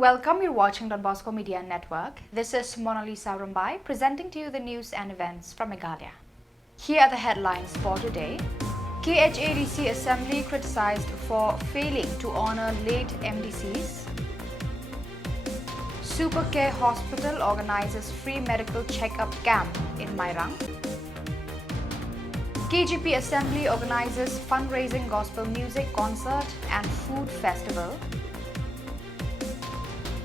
welcome. You're watching Don Bosco Media Network. This is Mona Lisa Rumbai presenting to you the news and events from Meghalaya. Here are the headlines for today. KHADC Assembly criticized for failing to honor late MDCs. Supercare Hospital organizes free medical checkup camp in Mairang. KGP Assembly organizes fundraising gospel music concert and food festival.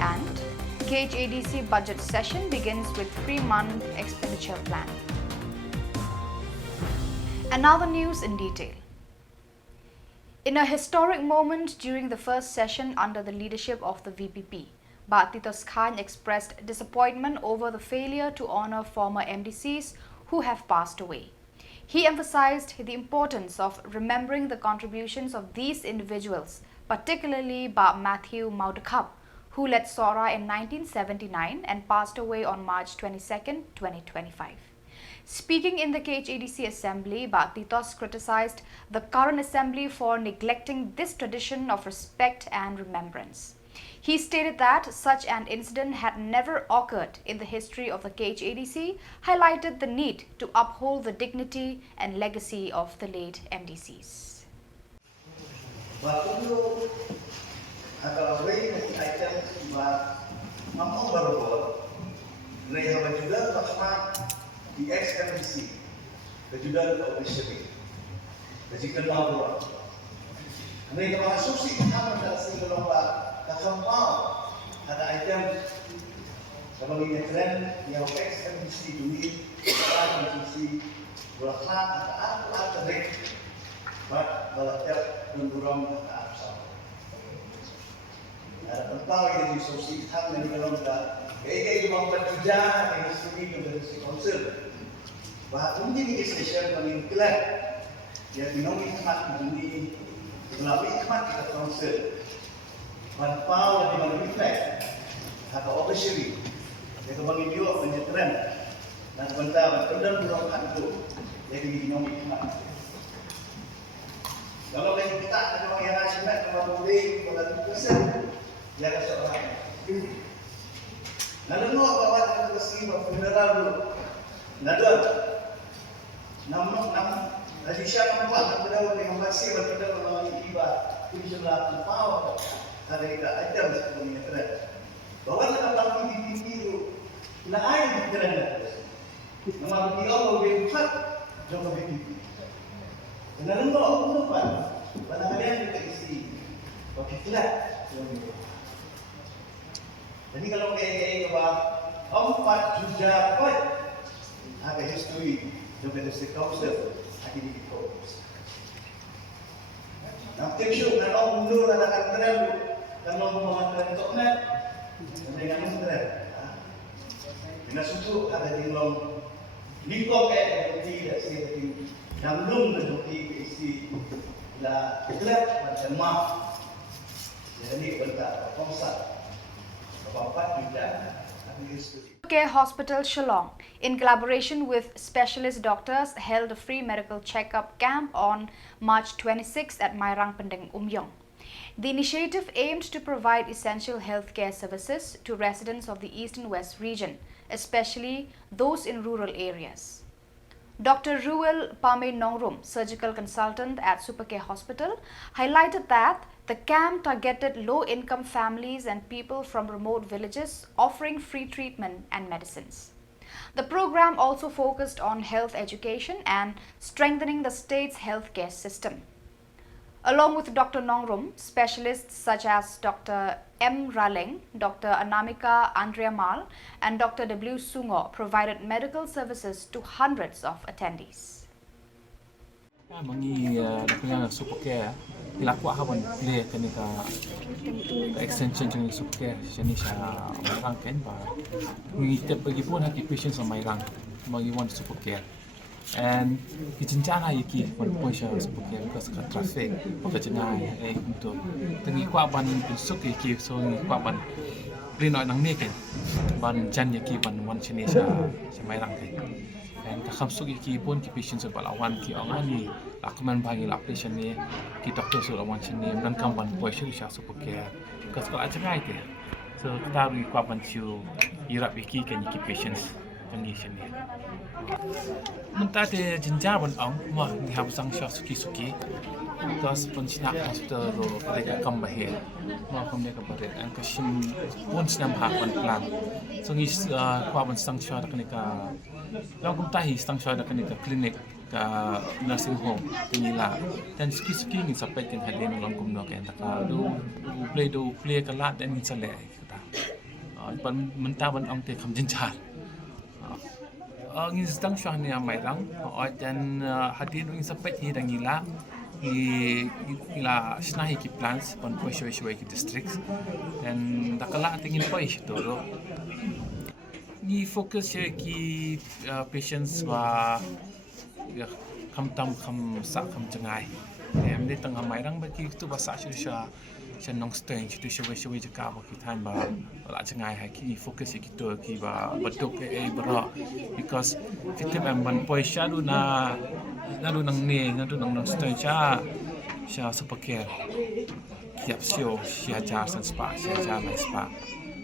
And KHADC budget session begins with 3-month expenditure plan. And now the news in detail. In a historic moment during the first session under the leadership of the VPP, Titos Khan expressed disappointment over the failure to honor former MDCs who have passed away. He emphasized the importance of remembering the contributions of these individuals, particularly Matthew Maudakap, who led SORA in 1979 and passed away on March 22, 2025. Speaking in the KHADC Assembly, Titos criticized the current Assembly for neglecting this tradition of respect and remembrance. He stated that such an incident had never occurred in the history of the KHADC, highlighted the need to uphold the dignity and legacy of the late MDCs. Atau way ng item ba mamang barugo na ihawan juga bahwa di XMDC kejudan officially kejikan baru na yung mga susi kaman sa sila ba kakampaw ada item sa mga trend yung XMDC duli sa MDC berhak at at but balatiap nundurong tentang yang disosikan dan dikalonkan kayak kemampuan kerja yang studi dari konsul bahkan ini session pengingkilan yang dinomi khidmat ini melalui khidmat kita konsul manfaat yang dimiliki atau officially yang mengidio penyetran dan bentar bukan itu yang dinomi khidmat. Kalau kita ada yang khidmat kalau boleh kalau persen ya seorang. Lalu bawa dengan resmi federal dulu. Lalu nama Malaysia nampak pada orang masih berpindah melalui IBA di jumlah tempau ada item seperti ini. Bawa dengan bangki di tinggi itu lain kerana nama beliau berempat jauh lebih. Lalu apa? Pada kalian kita isi berkilat. Jadi kalau kayak empat juga ada history juga dari council ada di Kos. Nanti show kalau mundur akan terlalu kalau memakan toknet dengan mundur. Dengan susu ada di long lingkop seperti seperti damlung seperti isi la gelap macam mah. Jadi bentar konsep. Care Hospital Shillong, in collaboration with specialist doctors, held a free medical checkup camp on March 26 at Mairang Pendeng Umyong. The initiative aimed to provide essential healthcare services to residents of the East and West region, especially those in rural areas. Dr. Ruel Pame Nongrum, surgical consultant at Supercare Hospital, highlighted that the camp targeted low-income families and people from remote villages, offering free treatment and medicines. The program also focused on health education and strengthening the state's healthcare system. Along with Dr. Nongrum, specialists such as Dr. M. Raling, Dr. Anamika Andreamal, and Dr. W. Sungo provided medical services to hundreds of attendees. Mangi punya Supercare ilaku hawan le kenika extension jenis Supercare jenis Mairang kan ba ngitip bagi pun hati patient sa Mairang magi want Supercare and kicincara iki pun siya Supercare because ka traffic pagkajana untuk tengi kwa ban besok iki so ni kwa ban rinoy nang niken ban jan iki ban wan jenis sa Mairang kan and kakamsuk iki pun ki patient sa balawan ki angani akuman bagi la patient ni ki doktor sa lawan sini dan kampan boy siya Supercare kasi kala aja itu So kita bagi kuat bantu irap iki kan iki patients jangi sini. Mentah de jenjar ban ong mah ni hab sang syah suki because pensinak hospital ro pada kam bahir mah kam dia kabaret an kashim pun senam hak ban plan so ni kuat ban sang syah dak ka law kum tahi sang syah dak ka klinik ka nursing home tingila dan suki ni sampai kan hadin lang kum no kan tak do play ka lat dan ni sale kita ban mentah ban ong te kam jenjar ngin sedang syah ni amai rang dan hadir ngin sampai hi dan gila ila snahi ki plans pon shwe ki districts dan dakala tingin pa itu do ni fokus ki patients wa kam sa kam jangai em ni tang amai rang ba ki tu ba sa sha nong steng tu shwe je ka ba ki tan ba la jangai ha ki fokus ki tu ki ba baduk bra because fitem am ban poi sha lu na lu nang ne ngadu nang steng cha supercare kiap sio sia jar san spa sia jar mai spa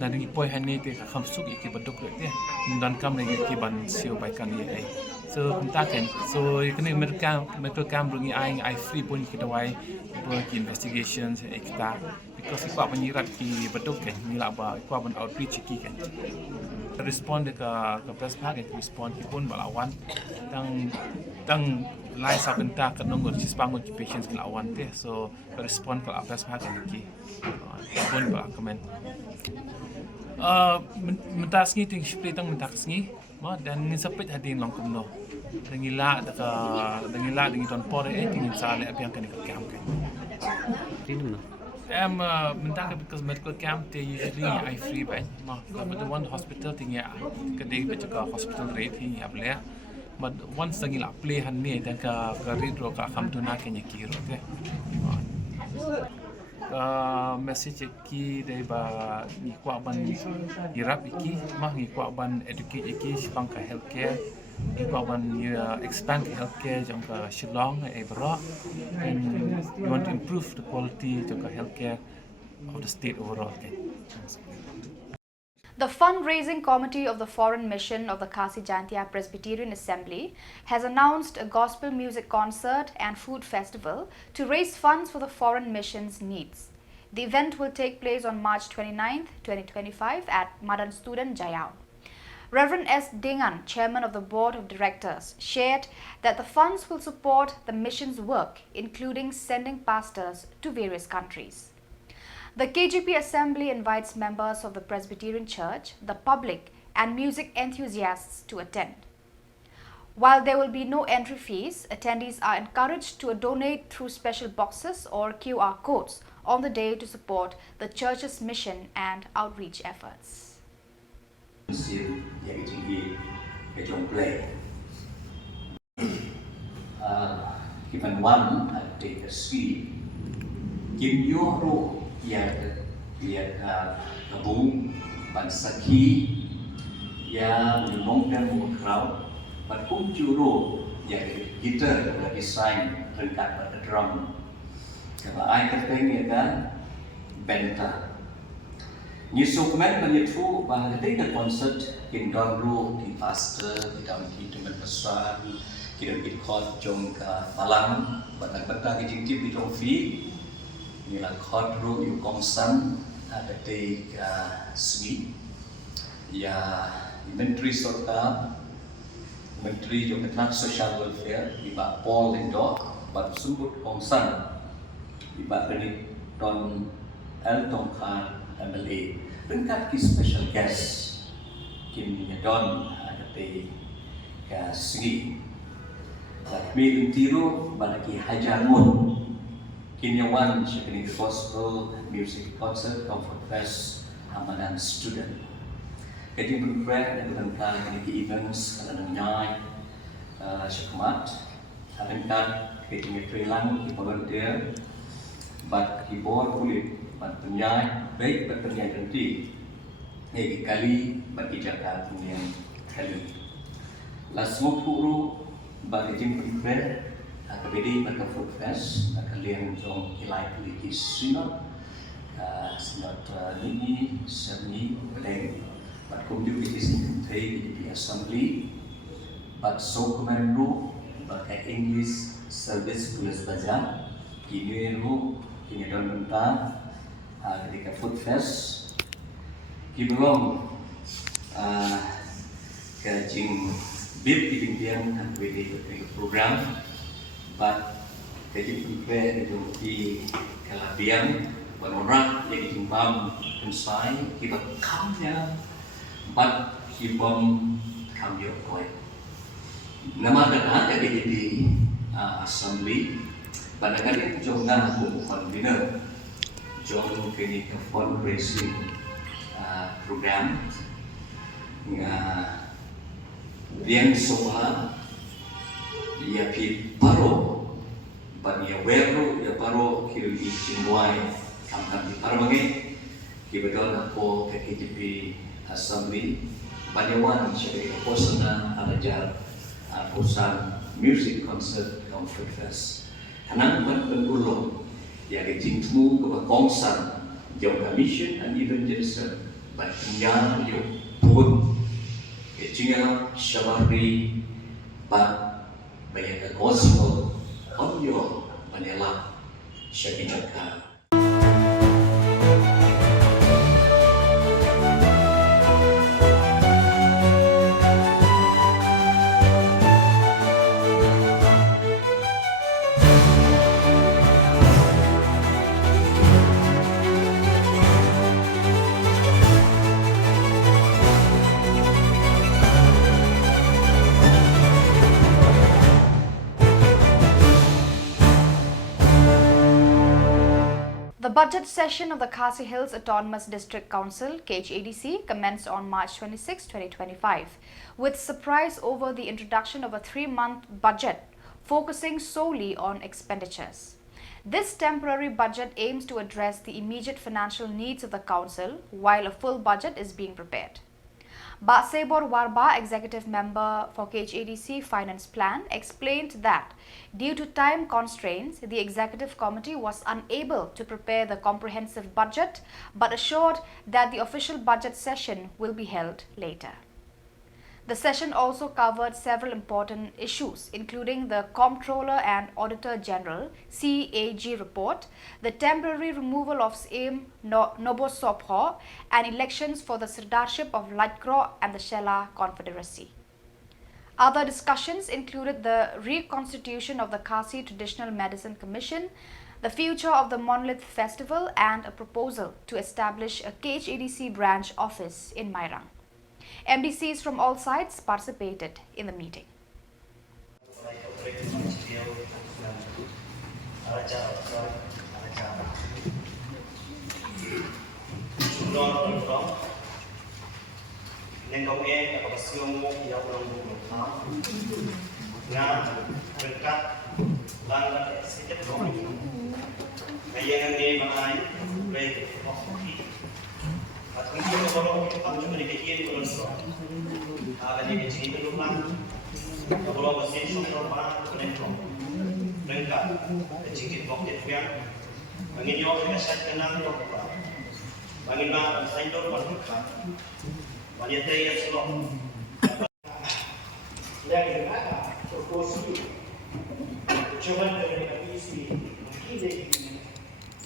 na ni poi han ni te kham suk ki baduk le te dan kam le ki ban sio bai kan ye ai so kita kan so kini mereka kam rungi ai free pun kita wai buat investigations kita because ipa penyirat ki bedok kan nila ba ipa ban outreach ki kan respond ke press pack respond ki pun balawan tang lai sa benta kan nongol si spangon ki patients ki lawan te so respond ke press pack ki pun ba comment mentas ni ting split tang mentas ni ma dan ni sapit hadin long kumno dangila dengan ton pore tingin sale apiang kan kam kan Tinum no. Mentang because medical camp they usually I free by ma but the one hospital thing ya kadai beca hospital rate hi able but once dangila play han ni dan ka ridro ka kam tu na kenya kiro ke message ki dai ba ni kwa ban irap iki mah ni kwa ban educate iki sipang ka healthcare ni kwa ban expand healthcare jong ka Shillong bra and you want to improve the quality jong ka healthcare of the state overall okay. The fundraising committee of the Foreign Mission of the Kasi Jantia Presbyterian Assembly has announced a gospel music concert and food festival to raise funds for the foreign mission's needs. The event will take place on March 29, 2025 at Madan Student Jayao. Reverend S. Dingan, chairman of the board of directors, shared that the funds will support the mission's work, including sending pastors to various countries. The KGP Assembly invites members of the Presbyterian Church, the public, and music enthusiasts to attend. While there will be no entry fees, attendees are encouraged to donate through special boxes or QR codes on the day to support the church's mission and outreach efforts. Given one, I take a speed. Give your role, gabung bansaki, menunggang crowd, but juro, gitar, design, rengkat pada drum. Kalau I keteng benta. Ni sukmen menyetu bahawa ketika konsert kita dulu di pastor, kita teman besar, kita ikut jom ke Malang, batang-batang kita di Tofi, ni lah ikut dulu di Kongsan, ada di Swi, ya Menteri Serta, Menteri jom tentang Social Welfare, di bawah Paul Indo, baru sebut Kongsan, di bawah ini Don El Tongkar MLA, lengkap ki special guest kini Don ada di Sri. Tapi tiru bagi Hajarmun kini wan sekali gospel music concert comfort fest Hamadan student. Jadi berprek dan lengkap ki events kalau nyai syakmat, lengkap kini freelance ki volunteer, bat ki board kulit. Penyanyi baik berpenyanyi nanti kali bagi Jakarta punya kali. Lasmo puru bagi tim prepare akabedi pada food fest kalian jom kilai keliki sinot Senat Nini Semi Beleng, but communities in the assembly, but so commando, but English service tulis baca, kini dalam bentar ketika food fest, belum kajing bib dibimbing WD program, but kajing prepare di kalabian orang yang dihimbam pensai kita kamnya, but hibam kamnya koi. Nama dan ada di assembly, pada kali itu jangan bukan dinner, jangan kini ke fundraising program, yang semua dia pi paro, bania weru ya paro kiri di Cimbuai, kamkan di Parmangi, kibadon ako KKTP assembly, banyawan siya ko sana alajar pusat music concert comfort fest. Kanang penulong yang dijingmu ke kongsan jauh mission and evangelism, but yang pun kecingala syabari but banyak gospel on your Manila syabinaka. The budget session of the Khasi Hills Autonomous District Council (KHADC) commenced on March 26, 2025, with surprise over the introduction of a 3-month budget focusing solely on expenditures. This temporary budget aims to address the immediate financial needs of the council while a full budget is being prepared. Sebor Warba, executive member for KHADC Finance Plan, explained that due to time constraints, the executive committee was unable to prepare the comprehensive budget, but assured that the official budget session will be held later. The session also covered several important issues, including the Comptroller and Auditor General (CAG) report, the temporary removal of SAM Nobosopho, and elections for the Sirdarship of Lightcrow and the Shela Confederacy. Other discussions included the reconstitution of the Khasi Traditional Medicine Commission, the future of the Monolith Festival, and a proposal to establish a KHADC branch office in Mairang. MDCs from all sides participated in the meeting. At kung hindi mo parang kita cuma dikikirin ko lang so. Agad di sini dulu lang. Kalau masih sudah orang menentukan, mereka sedikit waktu yang bagi dia orang saya kenal tu apa. Bagi mana saya tu orang bukan. Bagi saya selalu. Lagi mana proposal. Cuman dari isi mungkin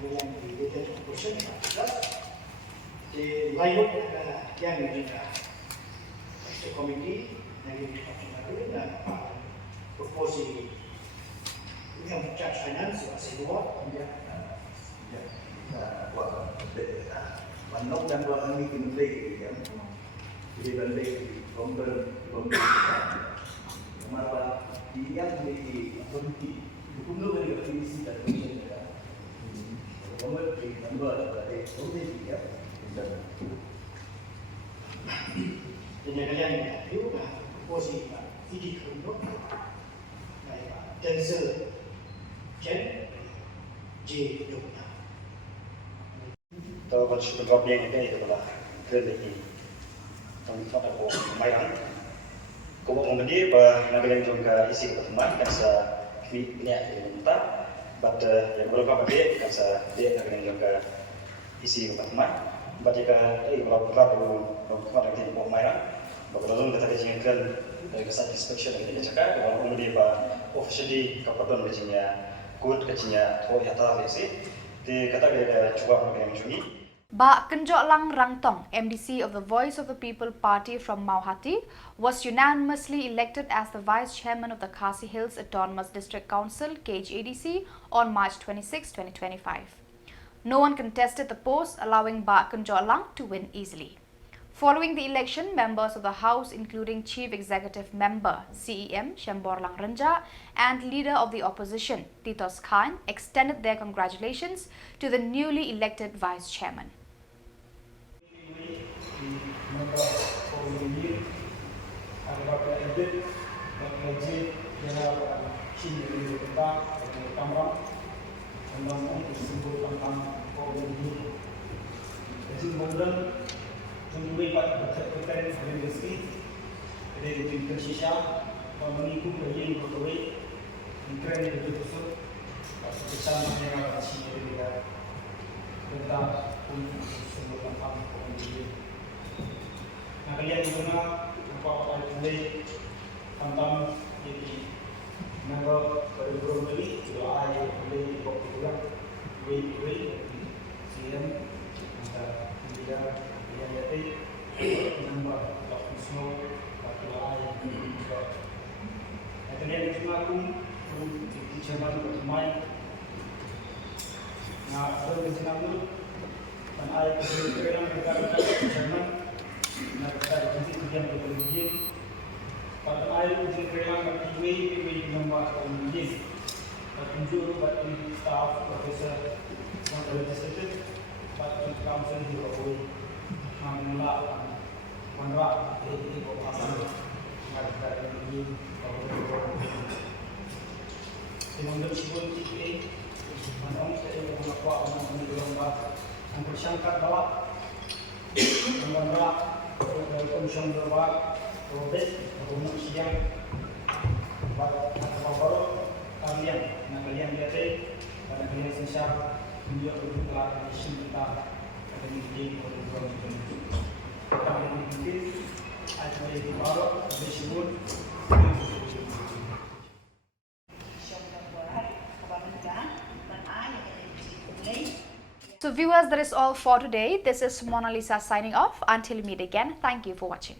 yang di proposal lain yang juga komiti yang dipakai dan proposi yang charge finance masih buat buat bandung dan buat ini kementeri yang jadi banding kenapa dia di komiti hukum lu dari komisi dan komisi komisi number dari komisi ya. Penyelenggaraan itu posisi fizik untuk tensor J dunia. Tahu kalau sudah problem ini itu adalah kerja tentang apa Mairang. Kau mengenai bah nabilan juga isi pertemuan kan sa minyak minta, but yang berapa dia kan sa dia nabilan juga isi kepateman baca kalau kemarin di bawah merah kalau kita kerja kan dari satisfaction kita cakap kalau kemudian officially kapadon kerjanya good kerjanya oh ya tahu sih di kata kita coba mengenai Ba Kenjok Lang Rangtong, MDC of the Voice of the People Party from Mauhati, was unanimously elected as the Vice Chairman of the Khasi Hills Autonomous District Council (KHADC) on March 26, 2025. No one contested the post, allowing Ba Kenjok Lang to win easily. Following the election, members of the House, including Chief Executive Member CEM Shembor Lang Renja and Leader of the Opposition Titos Khan, extended their congratulations to the newly elected Vice Chairman. Tunjukkan berkaitan dengan rezeki dari tim Shisha mengikut kerja berkawin keren itu tersebut bersama dengan Shisha juga tentang untuk semua tempat pendidikan. Nah kalian juga apa boleh tentang jadi naga baru beli doa yang boleh dibuat boleh siang antara tidak yang jadi menambah waktu semua waktu air juga. Kemudian cuma aku cuman bermain. Nah ada senang dulu dan air kemudian berkata cuman nah kita nanti kemudian berkerugian. Pada air kemudian berkiwi menambah kerugian. Tunjuk bagi staff profesor yang berlegislatif bagi council juga boleh menolak menolak ini bahasan mengadakan ini dengan bersibuk ini menolak saya menolak orang menolak yang bersangkat balap menolak dari komisioner berwak proses atau siang baru kalian lihat pada kalian sesar menjual produk kita akan menjadi produk So viewers, that is all for today. This is Mona Lisa signing off. Until we meet again, thank you for watching.